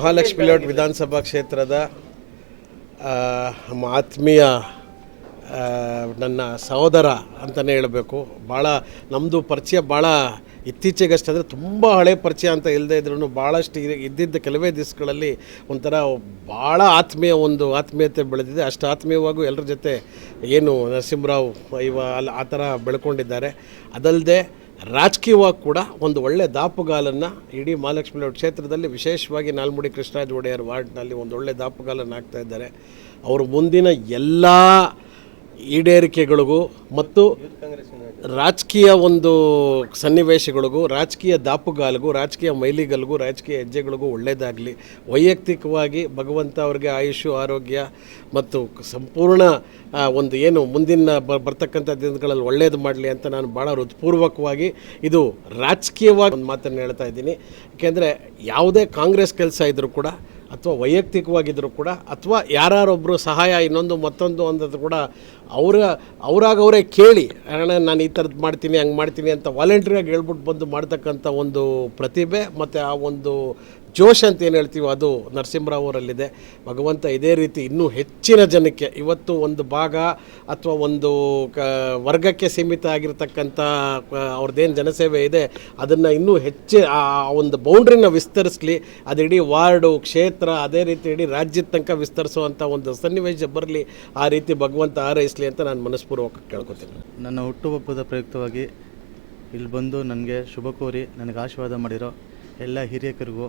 Mahalakshmi layout ವಿಧಾನಸಭಾ ಕ್ಷೇತ್ರದ ಆತ್ಮೀಯ ನನ್ನ ಸಹೋದರ ಅಂತಲೇ ಹೇಳಬೇಕು. ಭಾಳ ನಮ್ಮದು ಪರಿಚಯ ಭಾಳ ಇತ್ತೀಚೆಗಷ್ಟೇ, ಅಂದರೆ ತುಂಬ ಹಳೆ ಪರಿಚಯ ಅಂತ ಇಲ್ಲದೇ ಇದ್ರೂ ಭಾಳಷ್ಟು ಇದ್ದಿದ್ದ ಕೆಲವೇ ದಿವಸಗಳಲ್ಲಿ ಒಂಥರ ಭಾಳ ಆತ್ಮೀಯತೆ ಬೆಳೆದಿದೆ. ಅಷ್ಟು ಆತ್ಮೀಯವಾಗೂ ಎಲ್ಲರ ಜೊತೆ ಏನು ನರಸಿಂಹರಾವ್ ಆ ಥರ ಬೆಳ್ಕೊಂಡಿದ್ದಾರೆ. ಅದಲ್ಲದೆ ರಾಜಕೀಯವಾಗಿ ಕೂಡ ಒಂದು ಒಳ್ಳೆಯ ದಾಪುಗಾಲನ್ನು ಇಡೀ ಮಹಾಲಕ್ಷ್ಮಿ ಲೇಔಟ್ ಕ್ಷೇತ್ರದಲ್ಲಿ, ವಿಶೇಷವಾಗಿ ನಾಲ್ಮುಡಿ ಕೃಷ್ಣರಾಜ ಒಡೆಯರ್ ವಾರ್ಡ್ನಲ್ಲಿ ಒಂದು ಒಳ್ಳೆಯ ದಾಪುಗಾಲನ್ನು ಹಾಕ್ತಾ ಇದ್ದಾರೆ. ಅವರು ಮುಂದಿನ ಎಲ್ಲ ಈಡೇರಿಕೆಗಳಿಗೂ ಮತ್ತು ರಾಜಕೀಯ ಒಂದು ಸನ್ನಿವೇಶಗಳಿಗೂ, ರಾಜಕೀಯ ದಾಪುಗಾಲಿಗೂ, ರಾಜಕೀಯ ಮೈಲಿಗಲ್ಗೂ, ರಾಜಕೀಯ ಹೆಜ್ಜೆಗಳಿಗೂ ಒಳ್ಳೆಯದಾಗಲಿ. ವೈಯಕ್ತಿಕವಾಗಿ ಭಗವಂತ ಅವ್ರಿಗೆ ಆಯುಷು, ಆರೋಗ್ಯ ಮತ್ತು ಸಂಪೂರ್ಣ ಒಂದು ಏನು ಮುಂದಿನ ಬರ್ತಕ್ಕಂಥ ದಿನಗಳಲ್ಲಿ ಒಳ್ಳೆಯದು ಮಾಡಲಿ ಅಂತ ನಾನು ಭಾಳ ಹೃತ್ಪೂರ್ವಕವಾಗಿ ಇದು ರಾಜಕೀಯವಾಗಿ ಒಂದು ಮಾತನ್ನು ಹೇಳ್ತಾ ಇದ್ದೀನಿ. ಏಕೆಂದರೆ ಯಾವುದೇ ಕಾಂಗ್ರೆಸ್ ಕೆಲಸ ಇದ್ದರೂ ಕೂಡ, ಅಥವಾ ವೈಯಕ್ತಿಕವಾಗಿದ್ದರೂ ಕೂಡ, ಅಥವಾ ಯಾರೊಬ್ಬರು ಸಹಾಯ ಇನ್ನೊಂದು ಮತ್ತೊಂದು ಅಂದದ್ದು ಕೂಡ ಅವರೇ ಕೇಳಿ, ಅಣ್ಣ ನಾನು ಈ ಥರದ್ದು ಮಾಡ್ತೀನಿ, ಹಂಗೆ ಮಾಡ್ತೀನಿ ಅಂತ ವಾಲಂಟ್ರಿಯಾಗಿ ಹೇಳ್ಬಿಟ್ಟು ಬಂದು ಮಾಡ್ತಕ್ಕಂಥ ಒಂದು ಪ್ರತಿಭೆ ಮತ್ತು ಆ ಒಂದು ಜೋಶ್ ಅಂತ ಏನು ಹೇಳ್ತೀವೋ ಅದು ನರಸಿಂಹರಾವ್ ಅವರಲ್ಲಿದೆ. ಭಗವಂತ ಇದೇ ರೀತಿ ಇನ್ನೂ ಹೆಚ್ಚಿನ ಜನಕ್ಕೆ, ಇವತ್ತು ಒಂದು ಭಾಗ ಅಥವಾ ಒಂದು ವರ್ಗಕ್ಕೆ ಸೀಮಿತ ಆಗಿರ್ತಕ್ಕಂಥ ಅವ್ರದ್ದೇನು ಜನಸೇವೆ ಇದೆ ಅದನ್ನು ಇನ್ನೂ ಆ ಒಂದು ಬೌಂಡ್ರಿನ ವಿಸ್ತರಿಸಲಿ. ಅದು ಇಡೀ ವಾರ್ಡು, ಕ್ಷೇತ್ರ, ಅದೇ ರೀತಿ ಇಡೀ ರಾಜ್ಯದ ತನಕ ವಿಸ್ತರಿಸುವಂಥ ಒಂದು ಸನ್ನಿವೇಶ ಬರಲಿ. ಆ ರೀತಿ ಭಗವಂತ ಹಾರೈಸಲಿ ಅಂತ ನಾನು ಮನಸ್ಪೂರ್ವಕ ಕೇಳ್ಕೊತೀನಿ. ನನ್ನ ಹುಟ್ಟುಹಬ್ಬದ ಪ್ರಯುಕ್ತವಾಗಿ ಇಲ್ಲಿ ಬಂದು ನನಗೆ ಶುಭ ಕೋರಿ ನನಗೆ ಆಶೀರ್ವಾದ ಮಾಡಿರೋ ಎಲ್ಲ ಹಿರಿಯಕರಿಗೂ,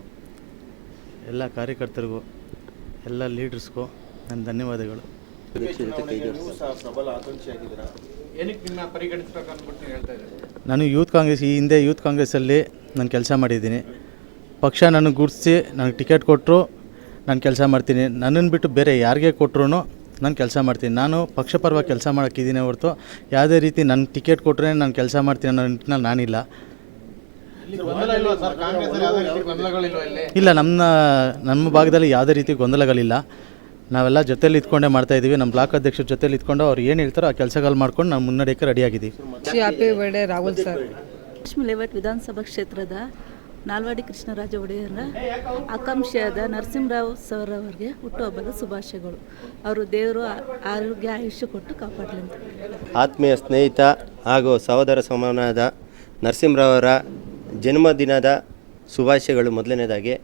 ಎಲ್ಲ ಕಾರ್ಯಕರ್ತರಿಗೂ, ಎಲ್ಲ ಲೀಡರ್ಸ್ಗೂ ನನ್ನ ಧನ್ಯವಾದಗಳು. ನಾನು ಈ ಹಿಂದೆ ಯೂತ್ ಕಾಂಗ್ರೆಸ್ಸಲ್ಲಿ ನಾನು ಕೆಲಸ ಮಾಡಿದ್ದೀನಿ. ಪಕ್ಷ ನನಗೆ ಗುರುತಿಸಿ ನನಗೆ ಟಿಕೆಟ್ ಕೊಟ್ಟರು, ನಾನು ಕೆಲಸ ಮಾಡ್ತೀನಿ. ನನ್ನನ್ನು ಬಿಟ್ಟು ಬೇರೆ ಯಾರಿಗೆ ಕೊಟ್ಟರು ನಾನು ಕೆಲಸ ಮಾಡ್ತೀನಿ. ನಾನು ಪಕ್ಷ ಪರವಾಗಿ ಕೆಲಸ ಮಾಡೋಕ್ಕಿದ್ದೀನಿ ಹೊರತು ಯಾವುದೇ ರೀತಿ ನನ್ನ ಟಿಕೆಟ್ ಕೊಟ್ಟರೆ ನಾನು ಕೆಲಸ ಮಾಡ್ತೀನಿ ಅನ್ನೋ ನಿಟ್ಟಿನಲ್ಲಿ ನಾನಿಲ್ಲ. ಇಲ್ಲ, ನಮ್ಮ ಭಾಗದಲ್ಲಿ ಯಾವುದೇ ರೀತಿ ಗೊಂದಲಗಳಿಲ್ಲ. ನಾವೆಲ್ಲ ಜೊತೆಲಿ ಇದ್ಕೊಂಡೇ ಮಾಡ್ತಾಯಿದ್ದೀವಿ. ನಮ್ಮ ಬ್ಲಾಕ್ ಅಧ್ಯಕ್ಷರ ಜೊತೆಲಿ ಇದ್ಕೊಂಡು ಅವ್ರು ಏನು ಹೇಳ್ತಾರೋ ಆ ಕೆಲಸಗಳು ಮಾಡ್ಕೊಂಡು ನಾವು ಮುನ್ನಡೆಯೋಕ್ಕೆ ರೆಡಿಯಾಗಿದ್ದೀವಿ. ರಾಹುಲ್ ಸರ್, ಮಹಾಲಕ್ಷ್ಮಿ ಲೇಔಟ್ ವಿಧಾನಸಭಾ ಕ್ಷೇತ್ರದ ನಾಲ್ವಾಡಿ ಕೃಷ್ಣರಾಜ ಒಡೆಯರ ಆಕಾಂಕ್ಷಿಯಾದ ನರಸಿಂಹರಾವ್ ಸರ್ ಅವರಿಗೆ ಹುಟ್ಟುಹಬ್ಬದ ಶುಭಾಶಯಗಳು. ಅವರು ದೇವರು ಆರೋಗ್ಯ ಆಯುಷ್ಯ ಕೊಟ್ಟು ಕಾಪಾಡಲಿ ಅಂತ. ಆತ್ಮೀಯ ಸ್ನೇಹಿತ ಹಾಗೂ ಸಹೋದರ ಸಮಾನವಾದ ನರಸಿಂಹರಾವರ ಜನ್ಮದಿನದ ಶುಭಾಶಯಗಳು. ಮೊದಲನೇದಾಗಿ,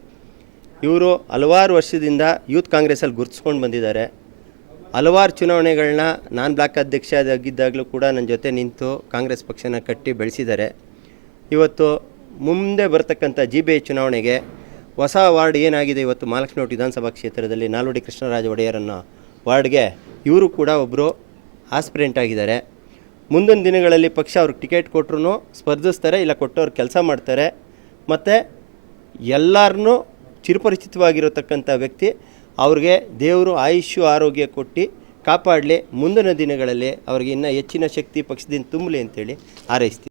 ಇವರು ಹಲವಾರು ವರ್ಷದಿಂದ ಯೂತ್ ಕಾಂಗ್ರೆಸ್ಸಲ್ಲಿ ಗುರುತಿಸ್ಕೊಂಡು ಬಂದಿದ್ದಾರೆ. ಹಲವಾರು ಚುನಾವಣೆಗಳನ್ನ ನಾನು ಬ್ಲಾಕ್ ಅಧ್ಯಕ್ಷ ಆಗಿದ್ದಾಗಲೂ ಕೂಡ ನನ್ನ ಜೊತೆ ನಿಂತು ಕಾಂಗ್ರೆಸ್ ಪಕ್ಷನ ಕಟ್ಟಿ ಬೆಳೆಸಿದ್ದಾರೆ. ಇವತ್ತು ಮುಂದೆ ಬರ್ತಕ್ಕಂಥ GBI ಚುನಾವಣೆಗೆ ಹೊಸ ವಾರ್ಡ್ ಏನಾಗಿದೆ, ಇವತ್ತು ಮಹಾಲಕ್ಷ್ಮಿ ಲೇಔಟ್ ವಿಧಾನಸಭಾ ಕ್ಷೇತ್ರದಲ್ಲಿ ನಾಲ್ವಡಿ ಕೃಷ್ಣರಾಜ ಒಡೆಯರನ್ನು ವಾರ್ಡ್ಗೆ ಇವರು ಕೂಡ ಒಬ್ಬರು ಆಸ್ಪಿರೆಂಟ್ ಆಗಿದ್ದಾರೆ. ಮುಂದಿನ ದಿನಗಳಲ್ಲಿ ಪಕ್ಷ ಅವ್ರಿಗೆ ಟಿಕೆಟ್ ಕೊಟ್ಟರು ಸ್ಪರ್ಧಿಸ್ತಾರೆ, ಇಲ್ಲ ಕೊಟ್ಟವ್ರು ಕೆಲಸ ಮಾಡ್ತಾರೆ. ಮತ್ತು ಎಲ್ಲರನ್ನೂ ಚಿರಪರಿಚಿತವಾಗಿರತಕ್ಕಂಥ ವ್ಯಕ್ತಿ. ಅವ್ರಿಗೆ ದೇವರು ಆಯುಷ್ಯ ಆರೋಗ್ಯ ಕೊಟ್ಟು ಕಾಪಾಡಲಿ. ಮುಂದಿನ ದಿನಗಳಲ್ಲಿ ಅವ್ರಿಗೆ ಇನ್ನೂ ಹೆಚ್ಚಿನ ಶಕ್ತಿ ಪಕ್ಷದಿಂದ ತುಂಬಲಿ ಅಂತೇಳಿ ಹಾರೈಸ್ತೀನಿ.